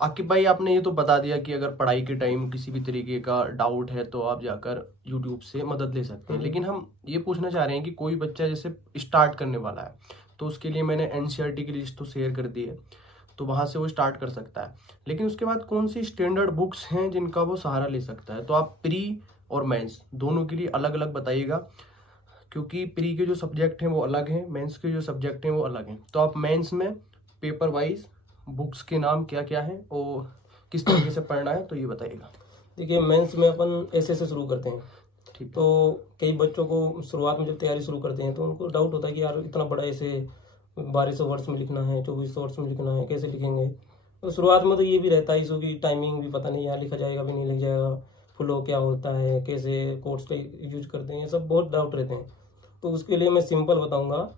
आकिब भाई, आपने ये तो बता दिया कि अगर पढ़ाई के टाइम किसी भी तरीके का डाउट है तो आप जाकर यूट्यूब से मदद ले सकते हैं, लेकिन हम ये पूछना चाह रहे हैं कि कोई बच्चा जैसे स्टार्ट करने वाला है तो उसके लिए मैंने एनसीईआरटी की लिस्ट तो शेयर कर दी है, तो वहाँ से वो स्टार्ट कर सकता है। लेकिन उसके बाद कौन सी स्टैंडर्ड बुक्स हैं जिनका वो सहारा ले सकता है? तो आप प्री और मेंस दोनों के लिए अलग अलग बताइएगा, क्योंकि प्री के जो सब्जेक्ट हैं वो अलग हैं, मेंस के जो सब्जेक्ट हैं वो अलग हैं। तो आप मेंस में पेपर वाइज बुक्स के नाम क्या क्या हैं और किस तरीके से पढ़ना है तो ये बताइएगा। देखिए, मेंस में अपन ऐसे से शुरू करते हैं। ठीक है। तो कई बच्चों को शुरुआत में जब तैयारी शुरू करते हैं तो उनको डाउट होता है कि यार इतना बड़ा ऐसे 1200 वर्ड्स में लिखना है, 2400 वर्ड्स में लिखना है, कैसे लिखेंगे। तो शुरुआत में तो ये भी रहता है, इसकी टाइमिंग भी पता नहीं यार लिखा जाएगा भी नहीं लिख जाएगा, फ्लो क्या होता है, कैसे कोट्स का यूज करते हैं, ये सब बहुत डाउट रहते हैं। तो उसके लिए मैं सिंपल बताऊंगा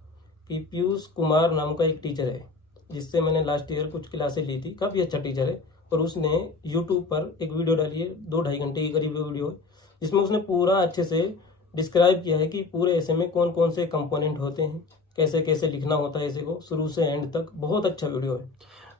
कि पीयूष कुमार नाम का एक टीचर है, जिससे मैंने लास्ट ईयर कुछ क्लासेस ली थी। काफ़ी अच्छा टीचर है, और उसने यूट्यूब पर एक वीडियो डाली है, 2-2.5 घंटे की करीब वीडियो है, जिसमें उसने पूरा अच्छे से डिस्क्राइब किया है कि पूरे ऐसे में कौन कौन से कंपोनेंट होते हैं, कैसे कैसे लिखना होता है ऐसे को शुरू से एंड तक। बहुत अच्छा वीडियो है,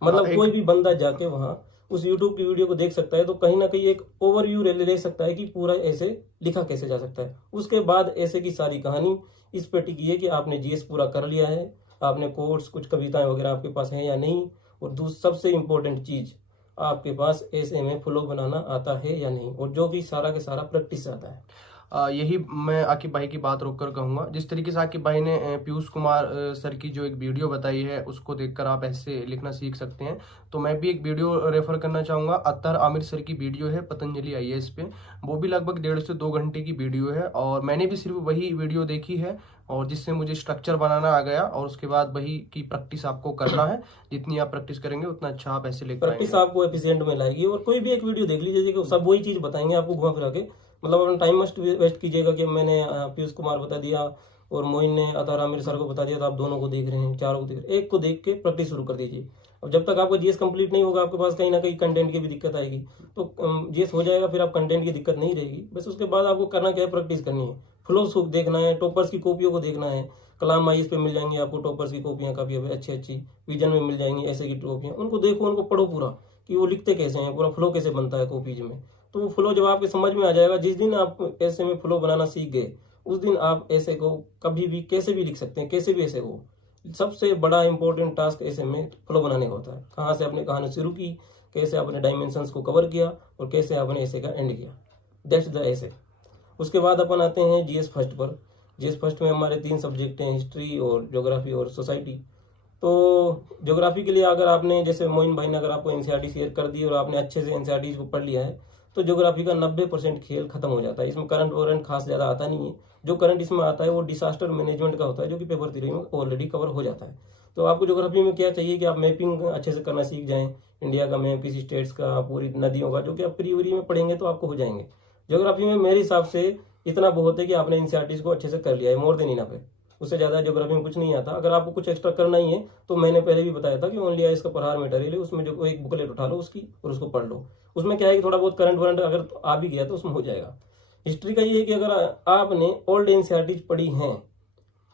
मतलब कोई एक भी बंदा जाके वहाँ उस यूट्यूब की वीडियो को देख सकता है, तो कहीं ना कहीं एक ओवरव्यू ले सकता है कि पूरा ऐसे लिखा कैसे जा सकता है। उसके बाद ऐसे की सारी कहानी इस पे टिकी है कि आपने जीएस पूरा कर लिया है, आपने कोर्स कुछ कविताएं वगैरह आपके पास है या नहीं, और सबसे इम्पोर्टेंट चीज, आपके पास ऐसे में फ्लो बनाना आता है या नहीं, और जो कि सारा के सारा प्रैक्टिस से आता है। यही मैं आकिब भाई की बात रोक कर कहूँगा। जिस तरीके से आकिब भाई ने पीयूष कुमार सर की जो एक वीडियो बताई है उसको देखकर आप ऐसे लिखना सीख सकते हैं। तो मैं भी एक वीडियो रेफर करना चाहूँगा, अत्तर आमिर सर की वीडियो है पतंजलि आईएएस पे। वो भी लगभग 1.5 से 2 घंटे की वीडियो है, और मैंने भी सिर्फ वही वीडियो देखी है, और जिससे मुझे स्ट्रक्चर बनाना आ गया। और उसके बाद वही की प्रैक्टिस आपको करना है, जितनी आप प्रैक्टिस करेंगे उतना अच्छा आप ऐसे लिख प्रैक्टिस पाएंगे। आपको एफिशिएंट में लाएगी। और कोई भी एक वीडियो देख लीजिए, देखिए सब वही चीज बताएंगे आपको घुमा फिरा के। मतलब अपना टाइम मस्ट वेस्ट कीजिएगा कि मैंने पीयूष कुमार बता दिया और मोइन ने अतार आमिर सर को बता दिया, तो आप दोनों को देख रहे हैं, चारों को देख रहे हैं, एक को देख के प्रैक्टिस शुरू कर दीजिए। अब जब तक आपका जीएस कंप्लीट नहीं होगा, आपके पास कहीं ना कहीं कंटेंट की भी दिक्कत आएगी। तो जीएस हो जाएगा, फिर आप कंटेंट की दिक्कत नहीं रहेगी। बस उसके बाद आपको करना क्या है, प्रैक्टिस करनी है, फ्लो सुख देखना है, टॉपर्स की कॉपियों को देखना है। कलाम आईएएस पे मिल जाएंगी आपको टॉपर्स की कॉपियां, काफी अच्छी अच्छी। विजन में मिल जाएंगी ऐसे की कॉपियां, उनको देखो, उनको पढ़ो पूरा कि वो लिखते कैसे हैं, पूरा फ्लो कैसे बनता है कॉपीज में। तो वो फ्लो जब आपके समझ में आ जाएगा, जिस दिन आप ऐसे में फ्लो बनाना सीख गए, उस दिन आप ऐसे को कभी भी कैसे भी लिख सकते हैं, कैसे भी ऐसे हो। सबसे बड़ा इंपॉर्टेंट टास्क ऐसे में फ्लो बनाने का होता है। कहाँ से आपने कहानी शुरू की, कैसे आपने डायमेंशंस को कवर किया, और कैसे आपने ऐसे का एंड किया। दैट्स द ऐसे। उसके बाद अपन आते हैं जीएस फर्स्ट पर। जीएस फर्स्ट में हमारे 3 सब्जेक्ट हैं, हिस्ट्री और ज्योग्राफी और सोसाइटी। तो ज्योग्राफी के लिए अगर आपने, जैसे मोइन भाई ने अगर आपको एनसीईआरटी शेयर कर दी और आपने अच्छे से एनसीईआरटी को पढ़ लिया है, तो ज्योग्राफी का 90% खेल खत्म हो जाता है। इसमें करंट वरंट खास ज़्यादा आता नहीं है। जो करंट इसमें आता है वो डिसास्टर मैनेजमेंट का होता है, जो कि पेपर 3 में ऑलरेडी कवर हो जाता है। तो आपको ज्योग्राफी में क्या चाहिए कि आप मैपिंग अच्छे से करना सीख जाएं, इंडिया का मैप, किसी स्टेट्स का, पूरी नदियों का, जो कि आप प्री वरी में पढ़ेंगे तो आपको हो जाएंगे। ज्योग्राफी में मेरे हिसाब से इतना बहुत है कि आपने एनसीईआरटी को अच्छे से कर लिया है, मोर देन इनफ है। उससे ज़्यादा ज्योग्राफी में कुछ नहीं आता। अगर आपको कुछ एक्स्ट्रा करना ही है, तो मैंने पहले भी बताया था कि ओनली आइस का पढ़ार मटेरियल है, उसमें जो एक बुकलेट उठा लो उसकी और उसको पढ़ लो। उसमें क्या है कि थोड़ा बहुत करंट वरंट अगर आ भी गया तो उसमें हो जाएगा। हिस्ट्री का ये है कि अगर आपने ओल्ड एनसीईआरटी पढ़ी हैं,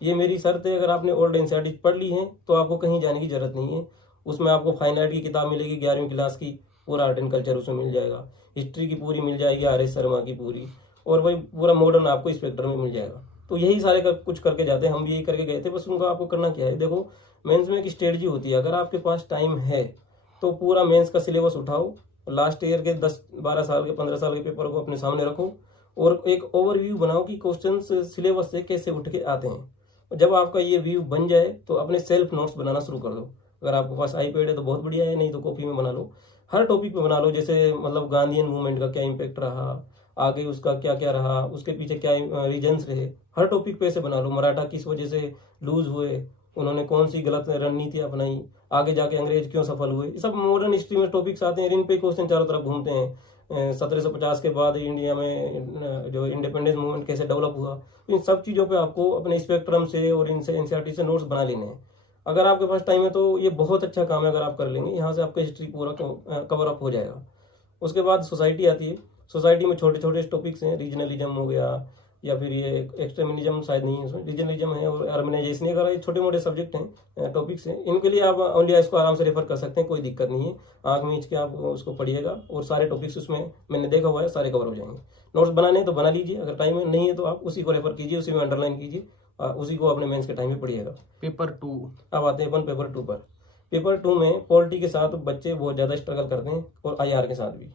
ये मेरी शर्त है, अगर आपने ओल्ड एनसीईआरटी पढ़ ली है तो आपको कहीं जाने की जरूरत नहीं है। उसमें आपको फाइन आर्ट की किताब मिलेगी 11वीं क्लास की, पूरा आर्ट एंड कल्चर उसमें मिल जाएगा। हिस्ट्री की पूरी मिल जाएगी, आर.एस. शर्मा की पूरी, और वही पूरा मॉडर्न आपको स्पेक्ट्रम में मिल जाएगा। तो यही सारे कुछ करके जाते हैं, हम भी यही करके गए थे। बस उनका आपको करना क्या है, देखो मेंस में एक स्ट्रेटजी होती है। अगर आपके पास टाइम है तो पूरा मेंस का सिलेबस उठाओ, लास्ट ईयर के 10-12 साल के 15 साल के पेपर को अपने सामने रखो, और एक ओवरव्यू बनाओ कि क्वेश्चन सिलेबस से कैसे उठ के आते हैं। जब आपका ये व्यू बन जाए तो अपने सेल्फ नोट्स बनाना शुरू कर दो। अगर आपके पास आईपैड है तो बहुत बढ़िया है, नहीं तो कॉपी में बना लो। हर टॉपिक पे बना लो, जैसे मतलब गांधीयन मूवमेंट का क्या इम्पैक्ट रहा, आगे उसका क्या क्या रहा, उसके पीछे क्या रीजन्स रहे, हर टॉपिक पे ऐसे बना लो। मराठा किस वजह से लूज हुए, उन्होंने कौन सी गलत रणनीति अपनाई, आगे जाके अंग्रेज क्यों सफल हुए, ये सब मॉडर्न हिस्ट्री में टॉपिक्स आते हैं। इन पे क्वेश्चन चारों तरफ घूमते हैं। 1750 के बाद इंडिया में जो इंडिपेंडेंस मूवमेंट कैसे डेवलप हुआ, इन सब चीज़ों पे आपको अपने स्पेक्ट्रम से और इनसे एनसीईआरटी से नोट्स बना लेने हैं। अगर आपके पास टाइम है तो ये बहुत अच्छा काम है, अगर आप कर लेंगे, यहाँ से आपका हिस्ट्री पूरा कवर अप हो जाएगा। उसके बाद सोसाइटी आती है। सोसाइटी में छोटे छोटे टॉपिक्स हैं, रीजनलिज्म हो गया, या फिर ये एक्सट्रीमिज्म शायद नहीं है, उसमें रीजनलिज्म है और अर्बनाइजेशन, ये छोटे मोटे सब्जेक्ट हैं, टॉपिक्स हैं, इनके लिए आप ओनली आइस को आराम से रेफर कर सकते हैं, कोई दिक्कत नहीं है। आँख मींच के आप उसको पढ़िएगा और सारे टॉपिक्स उसमें मैंने देखा हुआ है, सारे कवर हो जाएंगे। नोट्स बनाने हैं तो बना लीजिए, अगर टाइम नहीं है तो आप उसी को रेफर कीजिए, उसी में अंडरलाइन कीजिए, उसी को अपने मेंस के टाइम में पढ़िएगा। पेपर 2 अब आते हैं अपन पेपर 2 पर। पेपर 2 में पॉलिटी के साथ बच्चे बहुत ज़्यादा स्ट्रगल करते हैं और IR के साथ भी।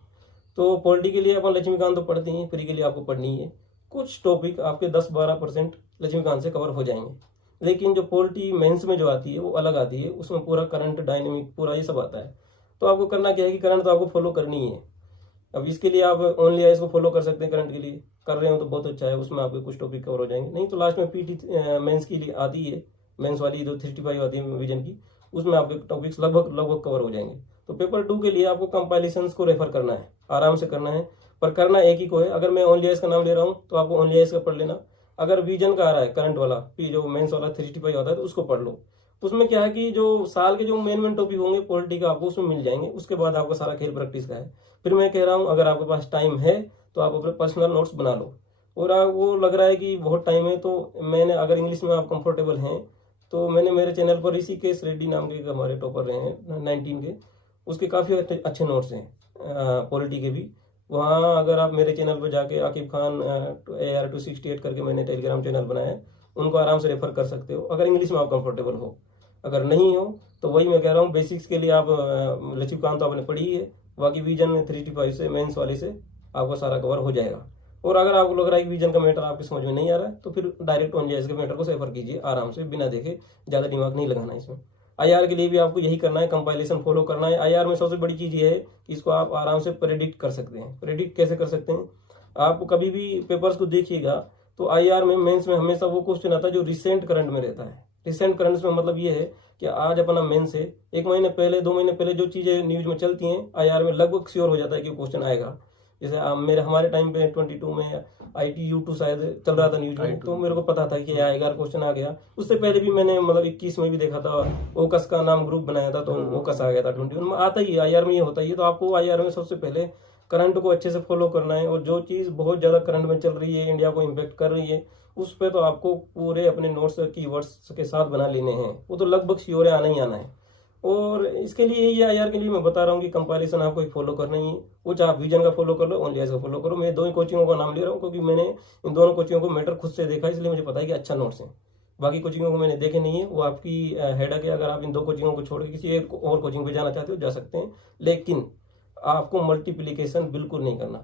तो पॉलिटी के लिए अपन लक्ष्मीकांत तो पढ़ते हैं, प्री के लिए आपको पढ़नी है। कुछ टॉपिक आपके 10-12% लक्ष्मीकांत से कवर हो जाएंगे, लेकिन जो पॉलिटी मेंस में जो आती है वो अलग आती है, उसमें पूरा करंट, डायनेमिक, पूरा ये सब आता है। तो आपको करना क्या है कि करंट तो आपको फॉलो करनी ही है। अब इसके लिए आप ओनली आइस को फॉलो कर सकते हैं, करंट के लिए कर रहे हो तो बहुत अच्छा है, उसमें आपके कुछ टॉपिक कवर हो जाएंगे। नहीं तो लास्ट में PT मेंस के लिए आती है, मेंस वाली जो 365 आती है विजन की, उसमें आपके टॉपिक्स लगभग कवर हो जाएंगे। तो पेपर 2 के लिए आपको कंपाइलेशंस को रेफर करना है, आराम से करना है, पर करना एक ही को है। अगर मैं ओनली आइस का नाम ले रहा हूँ तो आपको ओनली आइस का पढ़ लेना। अगर विजन का आ रहा है करंट वाला, जो मेंस वाला 365 होता है, तो उसको पढ़ लो। उसमें क्या है कि जो साल के जो मेन टॉपिक होंगे पॉलिटी का आपको उसमें मिल जाएंगे, उसके बाद आपका सारा खेल प्रैक्टिस का है। फिर मैं कह रहा हूँ अगर आपके पास टाइम है तो आप अपने पर्सनल नोट्स बना लो, और वो लग रहा है कि बहुत टाइम है तो मैंने, अगर इंग्लिश में आप कंफर्टेबल हैं तो मैंने मेरे चैनल पर ऋषिकेश रेड्डी नाम के हमारे टॉपर रहे हैं 19 के, उसके काफ़ी अच्छे नोट्स हैं पॉलिटी के भी। वहाँ अगर आप मेरे चैनल पर जाके आकिब खान AR268 करके मैंने टेलीग्राम चैनल बनाया है, उनको आराम से रेफर कर सकते हो अगर इंग्लिश में आप कंफर्टेबल हो। अगर नहीं हो तो वही मैं कह रहा हूँ, बेसिक्स के लिए आप लक्ष्मीकांत तो आपने पढ़ी है, बाकी विजन 365 से मेंस वाले से आपका सारा कवर हो जाएगा। और अगर आपको लग रहा है कि विजन का मैटर आपके समझ में नहीं आ रहा है तो फिर डायरेक्ट ओनली आइस के मैटर को रेफर कीजिए आराम से, बिना देखे, ज़्यादा दिमाग नहीं लगाना इसमें। IR के लिए भी आपको यही करना है, कंपाइलेशन फॉलो करना है। IR में सबसे बड़ी चीज़ ये है कि इसको आप आराम से प्रेडिक्ट कर सकते हैं। प्रेडिक्ट कैसे कर सकते हैं? आप कभी भी पेपर्स को देखिएगा तो IR में, मेंस में हमेशा वो क्वेश्चन आता है जो रिसेंट करंट में रहता है। रिसेंट करंट्स में मतलब ये है कि आज अपना मेंस है, 1 महीने पहले, 2 महीने पहले जो चीज़ें न्यूज में चलती हैं IR में लगभग श्योर हो जाता है कि क्वेश्चन आएगा। जैसे हमारे टाइम पे 22 में ITU2 शायद चल रहा था न्यूज में, तो मेरे को पता था कि आएगा, क्वेश्चन आ गया। उससे पहले भी मैंने मतलब 21 में भी देखा था, ओकस का नाम ग्रुप बनाया था तो ओकस आ गया था 21 में। आता ही IR में ये होता ही है। तो आपको IR में सबसे पहले करंट को अच्छे से फॉलो करना है, और जो चीज़ बहुत ज़्यादा करंट में चल रही है, इंडिया को इम्पेक्ट कर रही है, उस पर तो आपको पूरे अपने नोट्स कीवर्ड्स के साथ बना लेने हैं। वो तो लगभग श्योर है, आना ही आना है। और इसके लिए ये IR के लिए मैं बता रहा हूँ कि कंपैरिजन आपको एक फॉलो करना ही है। वो चाहे आप विजन का फॉलो कर लो, ओनली आइस का फॉलो करो। मैं 2 ही कोचिंगों का नाम ले रहा हूँ क्योंकि मैंने इन दोनों कोचिंगों को मैटर खुद से देखा, इसलिए मुझे पता है कि अच्छा नोट्स हैं। बाकी कोचिंगों को मैंने देखे नहीं है, वो आपकी हेडक है। अगर आप इन 2 कोचिंगों को छोड़ के किसी एक और कोचिंग पे जाना चाहते हो जा सकते हैं, लेकिन आपको मल्टीप्लीकेशन बिल्कुल नहीं करना।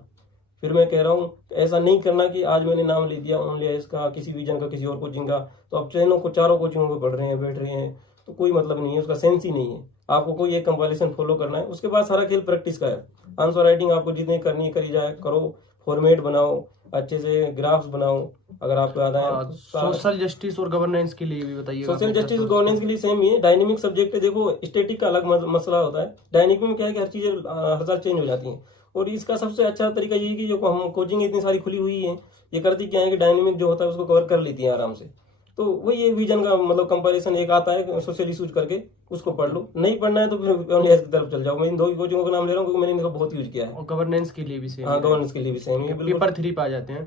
फिर मैं कह रहा हूँ ऐसा नहीं करना कि आज मैंने नाम ले दिया ओनली आइस का, किसी विजन का, किसी और कोचिंग का, तो आप चारों कोचिंगों को पढ़ रहे हैं, बैठ रहे हैं, तो कोई मतलब नहीं है, उसका सेंस ही नहीं है। आपको कोई एक कंपाइलेशन फॉलो करना है, उसके बाद सारा खेल प्रैक्टिस का है। आंसर राइटिंग आपको जितनी करनी है करी जाए, करो, फॉर्मेट बनाओ, अच्छे से ग्राफ्स बनाओ अगर आपको आता है। सोशल जस्टिस और गवर्नेंस के लिए भी बताइए। सोशल जस्टिस और गवर्नेंस के लिए सेम ही है, डायनेमिक सब्जेक्ट है। देखो स्टैटिक का अलग मसला होता है, डायनेमिक में क्या है कि हर चीजें हर साल चेंज हो जाती हैं। और इसका सबसे अच्छा तरीका ये है कि जो हम कोचिंग इतनी सारी खुली हुई है, ये करती क्या है कि डायनेमिक जो होता है उसको कवर कर लेती है आराम से। तो वही एक विजन का मतलब कंपैरिजन एक आता है सोशल इशूज करके, उसको पढ़ लो। नहीं पढ़ना है तो फिर ओनली आइस की तरफ चल जाओ। मैं इन 2 कोचिंगों का नाम ले रहा हूँ क्योंकि मैंने इनका बहुत यूज किया है। और गवर्नेंस के लिए भी सेम। हाँ, गवर्नेंस के लिए भी सेम है। पेपर 3 पे आ जाते हैं।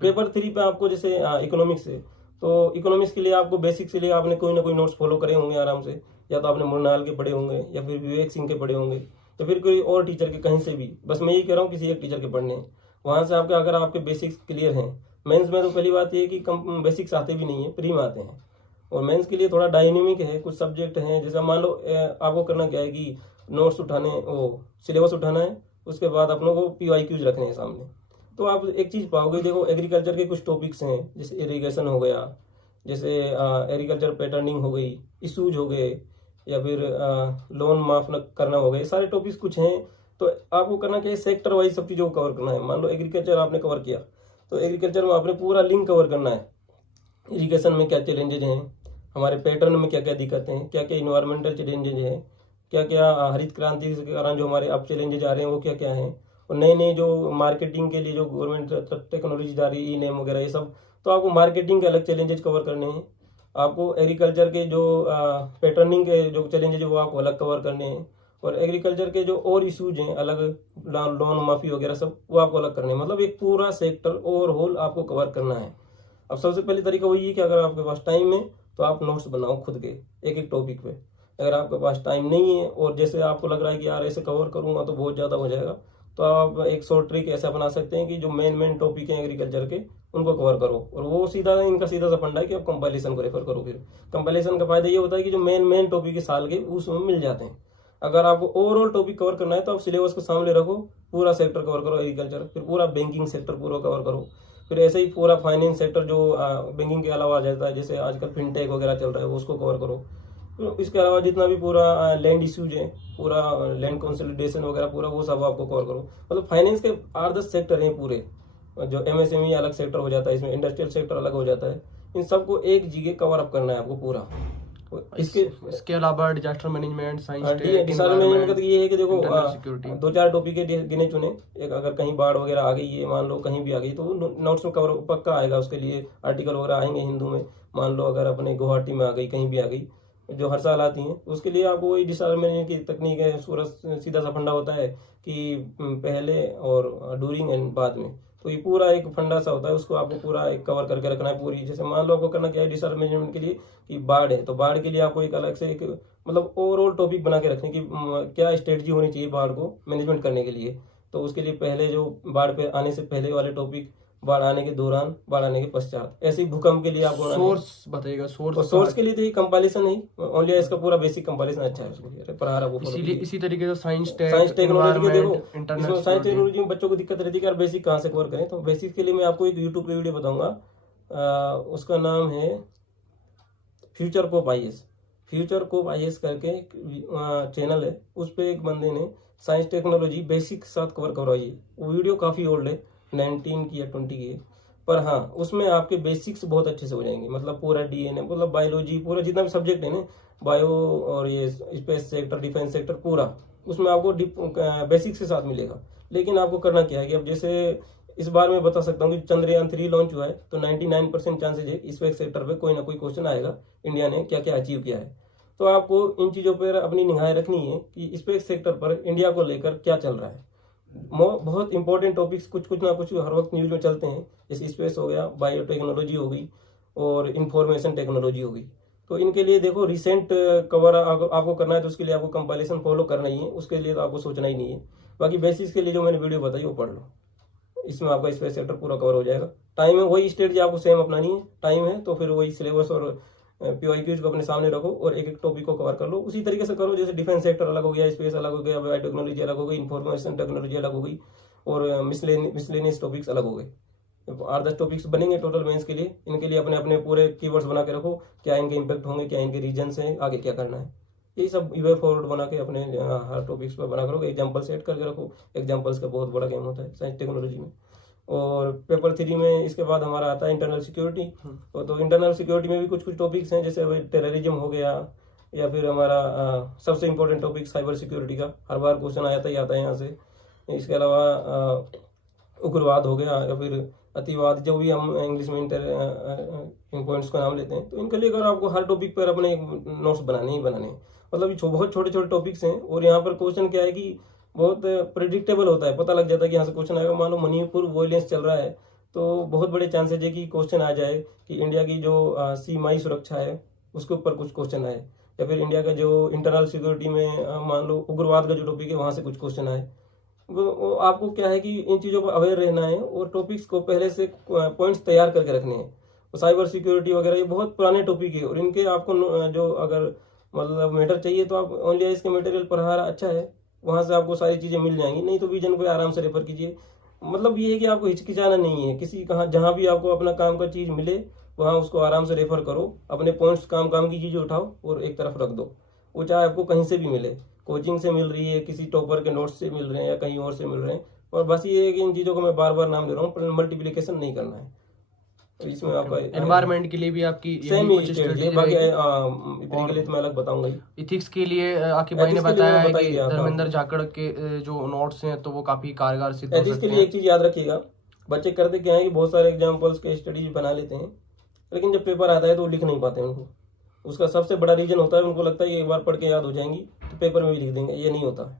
पेपर 3 पे आपको जैसे इकोनॉमिक्स है, तो इकोनॉमिक्स के लिए आपको बेसिक से लिए आपने कोई ना कोई नोट्स फॉलो करे होंगे आराम से, या तो आपने मुरनाल के पढ़े होंगे, या फिर विवेक सिंह के पढ़े होंगे, तो फिर कोई और टीचर के कहीं से भी। बस मैं यही कह रहा हूँ किसी एक टीचर के पढ़ने हैं, वहाँ से आपके अगर आपके बेसिक्स क्लियर हैं। मेंस में तो पहली बात ये है कि कम बेसिक्स आते भी नहीं है, प्री में आते हैं। और मेंस के लिए थोड़ा डायनेमिक है, कुछ सब्जेक्ट हैं, जैसे मान लो आपको करना क्या है कि नोट्स उठाने, वो सिलेबस उठाना है, उसके बाद अपनों को PYQs रखने हैं सामने। तो आप एक चीज़ पाओगे, देखो एग्रीकल्चर के कुछ टॉपिक्स हैं, जैसे इरिगेशन हो गया, जैसे एग्रीकल्चर पैटर्निंग हो गई, इशूज हो गए, या फिर लोन माफ न करना हो गए, सारे टॉपिक्स कुछ हैं। तो आपको करना क्या है, सेक्टर वाइज सब चीज़ों को कवर करना है। मान लो एग्रीकल्चर आपने कवर किया, तो एग्रीकल्चर में आपने पूरा लिंक कवर करना है। इरिगेशन में क्या चैलेंजेज हैं, हमारे पैटर्न में क्या क्या दिक्कतें हैं, क्या क्या इन्वायरमेंटल चैलेंजेज हैं, क्या क्या हरित क्रांति के कारण जो हमारे अब चैलेंजेज आ रहे हैं वो क्या क्या हैं, और नए नए जो मार्केटिंग के लिए जो गवर्नमेंट टेक्नोलॉजी आ रही है, ई-नेम वगैरह, ये सब। तो आपको मार्केटिंग के अलग चैलेंजेज कवर करने हैं। आपको एग्रीकल्चर के जो पैटर्निंग के जो चैलेंजेज वो आपको अलग कवर करने हैं। और एग्रीकल्चर के जो और इश्यूज हैं अलग, लोन माफी वगैरह सब, वो आपको अलग करने हैं। मतलब एक पूरा सेक्टर ओवरऑल आपको कवर करना है। अब सबसे पहले तरीका वही है कि अगर आपके पास टाइम है तो आप नोट्स बनाओ खुद के एक एक टॉपिक पे। अगर आपके पास टाइम नहीं है और जैसे आपको लग रहा है कि यार ऐसे कवर करूंगा तो बहुत ज़्यादा हो जाएगा, तो आप एक शॉर्ट ट्रिक ऐसा बना सकते हैं कि जो मेन टॉपिक हैं एग्रीकल्चर के उनको कवर करो। और वो सीधा इनका सीधा सा फंडा है कि आप कंपाइलेशन को रेफर करो। फिर कंपाइलेशन का फायदा ये होता है कि जो मेन टॉपिक है साल के उसमें मिल जाते हैं। अगर आपको ओवरऑल टॉपिक कवर करना है तो आप सिलेबस को सामने रखो, पूरा सेक्टर कवर करो एग्रीकल्चर, फिर पूरा बैंकिंग सेक्टर पूरा कवर करो, फिर ऐसे ही पूरा फाइनेंस सेक्टर जो बैंकिंग के अलावा आ जाता है, जैसे आजकल फिनटेक वगैरह चल रहा है उसको कवर करो। तो इसके अलावा जितना भी पूरा लैंड इश्यूज है, पूरा लैंड कंसोलिडेशन वगैरह पूरा वो सब आपको कवर करो। मतलब फाइनेंस के 8-10 सेक्टर हैं पूरे, जो एमएसएमई अलग सेक्टर हो जाता है, इसमें इंडस्ट्रियल सेक्टर अलग हो जाता है। इन सबको एक जगह कवर अप करना है आपको पूरा। इसके अलावा disaster management, science tech, disaster management का तो ये है कि देखो सिक्योरिटी, 2-4 टॉपिक के गिने चुने। एक अगर कहीं बाढ़ वगैरह आ गई है, मान लो कहीं भी आ गई, तो नोट्स में कवर पक्का आएगा। उसके लिए आर्टिकल वगैरह आएंगे हिंदू में। मान लो अगर अपने गुवाहाटी में आ गई, कहीं भी आ गई, जो हर साल आती हैं, उसके लिए आपको वही डिजास्टर मैनेजमेंट की तकनीक है। सीधा सा फंडा होता है कि पहले और ड्यूरिंग एंड बाद में, तो ये पूरा एक फंडा सा होता है, उसको आपको पूरा एक कवर करके रखना है पूरी। जैसे मान लो आपको करना क्या है डिजास्टर मैनेजमेंट के लिए कि बाढ़ है, तो बाढ़ के लिए आपको एक अलग से एक मतलब ओवरऑल टॉपिक बना के रखने की क्या स्ट्रेटजी होनी चाहिए बाढ़ को मैनेजमेंट करने के लिए। तो उसके लिए पहले जो बाढ़ पे आने से पहले वाले टॉपिक, बाढ़ आने के दौरान, बाढ़ आने के पश्चात, ऐसे ही भूकंप के लिए आपको सोर्स बताइएगा। सोर्स के लिए तो ये कंपाइलेशन है ओनली, इसका पूरा बेसिक कंपाइलेशन अच्छा है उसके लिए प्रहार आपको। इसीलिए इसी तरीके से साइंस टेक्नोलॉजी के देखो, इंटरनेट, साइंस टेक्नोलॉजी में बच्चों को दिक्कत रहती है कि यार बेसिक कहाँ से कवर करें। तो बेसिक के लिए मैं आपको एक यूट्यूब पे वीडियो बताऊंगा, उसका नाम है फ्यूचर कोप आईएएस। फ्यूचर कोप आईएएस करके चैनल है, उस पर एक बंदे ने साइंस टेक्नोलॉजी बेसिक के साथ कवर करवाई है। वो वीडियो काफ़ी ओल्ड है, 19 की या 20 की है, पर हाँ उसमें आपके बेसिक्स बहुत अच्छे से हो जाएंगे। मतलब पूरा डीएनए, मतलब बायोलॉजी, पूरा जितना भी सब्जेक्ट है ना, बायो और ये स्पेस सेक्टर, डिफेंस सेक्टर, पूरा उसमें आपको बेसिक्स के साथ मिलेगा। लेकिन आपको करना क्या है कि अब जैसे इस बार मैं बता सकता हूँ कि चंद्रयान 3 लॉन्च हुआ है, तो 99% चांसेज है स्पेस सेक्टर पे कोई ना कोई क्वेश्चन आएगा, इंडिया ने क्या क्या अचीव किया है। तो आपको इन चीज़ों पर अपनी निगाहें रखनी है कि स्पेस सेक्टर पर इंडिया को लेकर क्या चल रहा है। बहुत इंपॉर्टेंट टॉपिक्स कुछ ना कुछ हर वक्त न्यूज में चलते हैं, जैसे स्पेस हो गया, बायोटेक्नोलॉजी हो गई और इंफॉर्मेशन टेक्नोलॉजी हो गई। तो इनके लिए देखो रिसेंट कवर आपको करना है, तो उसके लिए आपको कंपाइलेशन फॉलो करना ही है, उसके लिए तो आपको सोचना ही नहीं है। बाकी बेसिक्स के लिए जो मैंने वीडियो बताई वो पढ़ लो, इसमें आपका स्पेस सेक्टर पूरा कवर हो जाएगा। टाइम है वही स्ट्रेटजी आपको सेम अपनानी है, टाइम है तो फिर वही सिलेबस और पीवाईक्यूज को अपने सामने रखो और एक एक टॉपिक को कवर कर लो। उसी तरीके से करो जैसे डिफेंस सेक्टर अलग हो गया, स्पेस अलग हो गया, बायोटेक्नोलॉजी अलग हो गई, इंफॉर्मेशन टेक्नोलॉजी अलग हो गई और मिसलेनियस टॉपिक्स अलग हो गए। 8-10 टॉपिक्स बनेंगे टोटल मेंस के लिए। इनके लिए अपने अपने पूरे कीवर्ड्स बना के रखो, क्या इनके इम्पैक्ट होंगे, क्या इनके रीजन्स हैं, आगे क्या करना है, यही सब वे फॉरवर्ड बना के अपने हर टॉपिक्स पर बना करो। एग्जाम्पल सेट करके रखो, एग्जाम्पल्स का बहुत बड़ा गेम होता है साइंस टेक्नोलॉजी में। और पेपर 3 में इसके बाद हमारा आता है इंटरनल सिक्योरिटी। तो इंटरनल सिक्योरिटी में भी कुछ टॉपिक्स हैं, जैसे टेररिज्म हो गया, या फिर हमारा सबसे इंपॉर्टेंट टॉपिक साइबर सिक्योरिटी का, हर बार क्वेश्चन आता ही आता है यहाँ से। इसके अलावा उग्रवाद हो गया या फिर अतिवाद, जो भी हम इंग्लिश में इन पॉइंट्स का नाम लेते हैं। तो इनके लिए अगर आपको हर टॉपिक पर अपने नोट्स बनाने ही बनाने हैं, मतलब बहुत छोटे छोटे टॉपिक्स हैं। और यहाँ पर क्वेश्चन क्या है कि बहुत प्रिडिक्टेबल होता है, पता लग जाता है कि यहाँ से क्वेश्चन आएगा। मान लो मणिपुर वॉयलेंस चल रहा है, तो बहुत बड़े चांसेज है कि क्वेश्चन आ जाए कि इंडिया की जो सीमाई सुरक्षा है उसके ऊपर कुछ क्वेश्चन आए, या फिर इंडिया का जो इंटरनल सिक्योरिटी में मान लो उग्रवाद का जो टॉपिक है वहाँ से कुछ क्वेश्चन आए। वो आपको क्या है कि इन चीज़ों पर अवेयर रहना है और टॉपिक्स को पहले से पॉइंट्स तैयार करके रखने हैं। तो साइबर सिक्योरिटी वगैरह ये बहुत पुराने टॉपिक है और इनके आपको जो अगर मतलब मैटर चाहिए तो आप ओनली इसके मटेरियल पढ़ा अच्छा है, वहाँ से आपको सारी चीज़ें मिल जाएंगी। नहीं तो विजन को आराम से रेफर कीजिए। मतलब ये है कि आपको हिचकिचाना नहीं है, किसी कहाँ जहाँ भी आपको अपना काम का चीज़ मिले वहाँ उसको आराम से रेफर करो, अपने पॉइंट्स काम की चीज़ें उठाओ और एक तरफ रख दो। वो चाहे आपको कहीं से भी मिले, कोचिंग से मिल रही है, किसी टॉपर के नोट्स से मिल रहे हैं या कहीं और से मिल रहे हैं। और बस ये है कि इन चीज़ों को मैं बार बार नाम दे रहा हूँ, मल्टीप्लिकेशन नहीं करना है। तो इसमें आपका एनवायरनमेंट के लिए भी आपकी सेम ही स्ट्रेटजी है, बाकी इतने के लिए तो मैं अलग बताऊंगा ही। इथिक्स के लिए आकिब भाई ने बताया है कि धर्मेंद्र झाकड़ के जो नोट्स हैं तो वो काफी कारगर सिद्ध हो सकते हैं। एथिक्स के लिए एक चीज याद रखिएगा, बच्चे करते क्या है कि बहुत सारे एग्जांपल्स के स्टडीज बना लेते हैं, लेकिन जब पेपर आता है तो वो लिख नहीं पाते उनको। उसका सबसे बड़ा रीजन होता है उनको लगता है कि एक बार पढ़ के याद हो जाएंगी तो पेपर में भी लिख देंगे, ये नहीं होता है।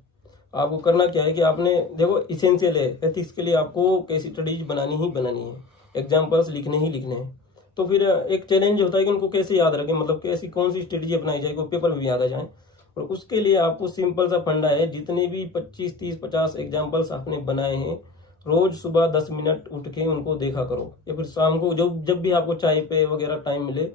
आपको करना क्या है कि आपने देखो इसेंशियल है एथिक्स के लिए, आपको केस स्टडीज बनानी ही बनानी है, एग्जाम्पल्स लिखने ही लिखने हैं। तो फिर एक चैलेंज होता है कि उनको कैसे याद रखें, मतलब कैसी कौन सी स्ट्रेटजी अपनाई जाए, को पेपर में भी याद आ जाए। और उसके लिए आपको सिंपल सा फंडा है, जितने भी 25, 30, 50 एग्जाम्पल्स आपने बनाए हैं, रोज सुबह 10 मिनट उठ के उनको देखा करो, या फिर शाम को जब भी आपको चाय पे वगैरह टाइम मिले,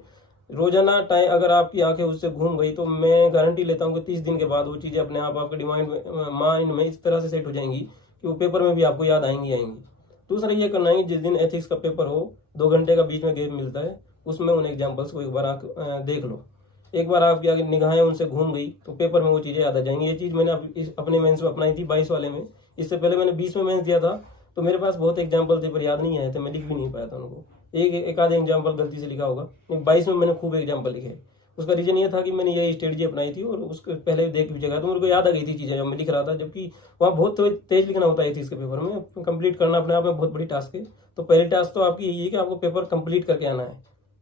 रोजाना टाइम अगर आपकी आंखें उससे घूम गई तो मैं गारंटी लेता हूँ कि 30 दिन के बाद वो चीजें अपने आप आपके माइंड में इस तरह से सेट हो जाएंगी कि वो पेपर में भी आपको याद आएंगी। दूसरा ये करना है, जिस दिन एथिक्स का पेपर हो 2 घंटे का बीच में गैप मिलता है, उसमें उन एग्जाम्पल्स को एक बार आप देख लो। एक बार आपकी आगे निगाहें उनसे घूम गई तो पेपर में वो चीजें याद आ जाएंगी। ये चीज मैंने अपने मेंस में अपनाई थी 22 वाले में। इससे पहले मैंने 20 में मेंस दिया था तो मेरे पास बहुत एग्जाम्पल थे पर याद नहीं आए थे, मैं लिख भी नहीं पाया था उनको, एक आधे एग्जाम्पल गलती से लिखा होगा। 22 में मैंने खूब एग्जाम्पल लिखे। उसका रीजन ये था कि मैंने ये स्ट्रेटजी अपनाई थी और उसके पहले देख भी जगह तो मेरे को याद आ गई थी चीजें जब मैं लिख रहा था, जबकि वहाँ बहुत तेज लिखना होता है इस पेपर में, कंप्लीट करना अपने आप में बहुत बड़ी टास्क है। तो पहली टास्क तो आपकी यही है कि आपको पेपर कंप्लीट करके आना है,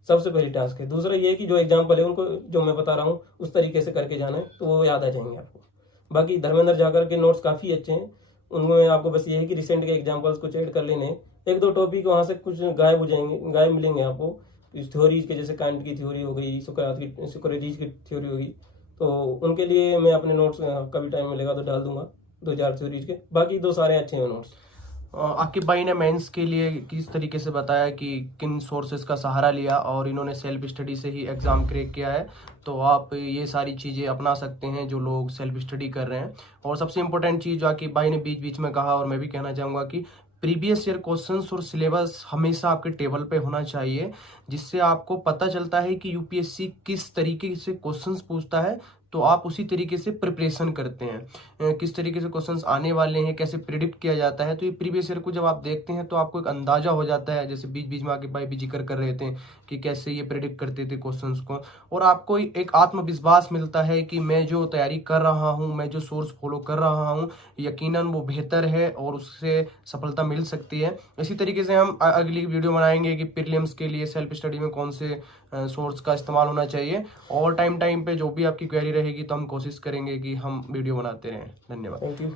सबसे पहली टास्क है। दूसरा ये है कि जो एग्जाम्पल है उनको जो मैं बता रहा हूँ उस तरीके से करके जाना है तो वो याद आ जाएंगे आपको। बाकी धर्मेंद्र जाकर के नोट्स काफी अच्छे हैं, उनमें आपको बस ये है कि रिसेंट के एग्जाम्पल्स कुछ ऐड कर लेने हैं। 1-2 टॉपिक वहाँ से कुछ गायब हो जाएंगे, गायब मिलेंगे आपको, थ्योरीज के, जैसे कांट की थ्योरी हो गई, सोक्रेटिस की थ्योरी होगी, तो उनके लिए मैं अपने नोट्स कभी टाइम मिलेगा तो डाल दूंगा 2-4 थ्योरीज के। बाकी 2 सारे अच्छे हैं नोट्स। आकिब भाई ने मेंस के लिए किस तरीके से बताया कि किन सोर्सेज का सहारा लिया और इन्होंने सेल्फ स्टडी से ही एग्ज़ाम क्रैक किया है, तो आप ये सारी चीज़ें अपना सकते हैं जो लोग सेल्फ स्टडी कर रहे हैं। और सबसे इम्पोर्टेंट चीज़ जो आकिब भाई ने बीच बीच में कहा और मैं भी कहना चाहूँगा कि प्रीवियस ईयर क्वेश्चंस और सिलेबस हमेशा आपके टेबल पे होना चाहिए, जिससे आपको पता चलता है कि यूपीएससी किस तरीके से क्वेश्चंस पूछता है, तो आप उसी तरीके से प्रिपरेशन करते हैं। किस तरीके से क्वेश्चंस आने वाले हैं, कैसे प्रिडिक्ट किया जाता है, तो ये प्रीवियस ईयर को जब आप देखते हैं तो आपको एक अंदाजा हो जाता है। जैसे बीच बीच में आके भाई भी जिक्र कर रहे थे कि कैसे ये प्रिडिक्ट करते थे क्वेश्चंस को, और आपको एक आत्मविश्वास मिलता है कि मैं जो तैयारी कर रहा हूँ, मैं जो सोर्स फॉलो कर रहा हूँ, यकीनन वो बेहतर है और उससे सफलता मिल सकती है। इसी तरीके से हम अगली वीडियो बनाएंगे कि प्रीलिम्स के लिए सेल्फ स्टडी में कौन से सोर्स का इस्तेमाल होना चाहिए, और टाइम पे जो भी आपकी क्वेरी रहेगी तो हम कोशिश करेंगे कि हम वीडियो बनाते रहें। धन्यवाद। Thank you.